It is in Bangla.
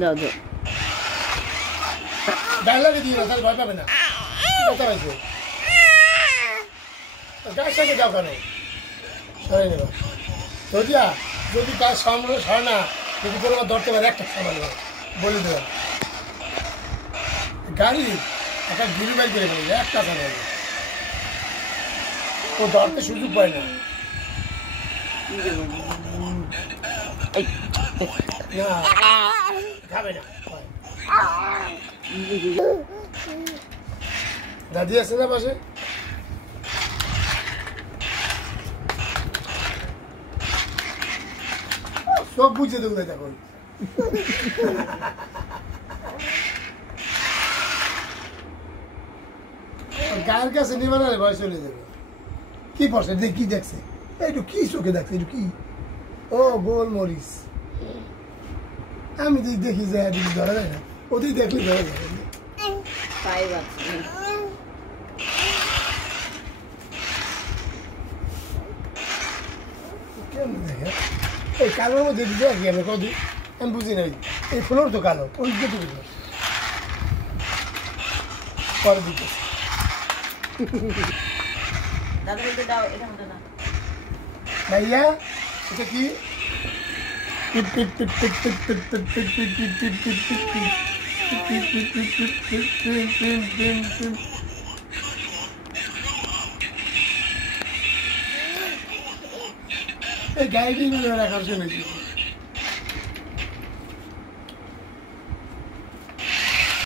দাও দাও ডায়লগে দিয়ে না তাহলে ভয় পাবে না কথা হয়েছে গাছ সাথে যাও কেন সরে নেবা রোজিয়া যদি কাজ সামনে সরে না যদি কোনো ধরতে পারে একটা সামাল বলে দেবেন গাড়ি একটা গিরি বাইর করে বলে একটা সামাল ও ধরতে সুযোগ পায় না না খাবে না দাদি আছে না পাশে সব বুঝে দেবো এখন গায়ের কাছে নিবে না ভয় চলে যাবে কি পড়ছে দেখ কি দেখছে একটু কি চোখে দেখছে একটু কি ও গোল মরিচ আমি দেখি যে ধরা যায় না ওদের দেখলে ধরা যায় কেমন দেখে এই কালোর মধ্যে দিতে কি আমি কদি আমি বুঝি নাই এই ফ্লোর তো কালো ওই দিকে পরে দিতে ভাইয়া এটা কি এই গাড়ি রাখার জন্য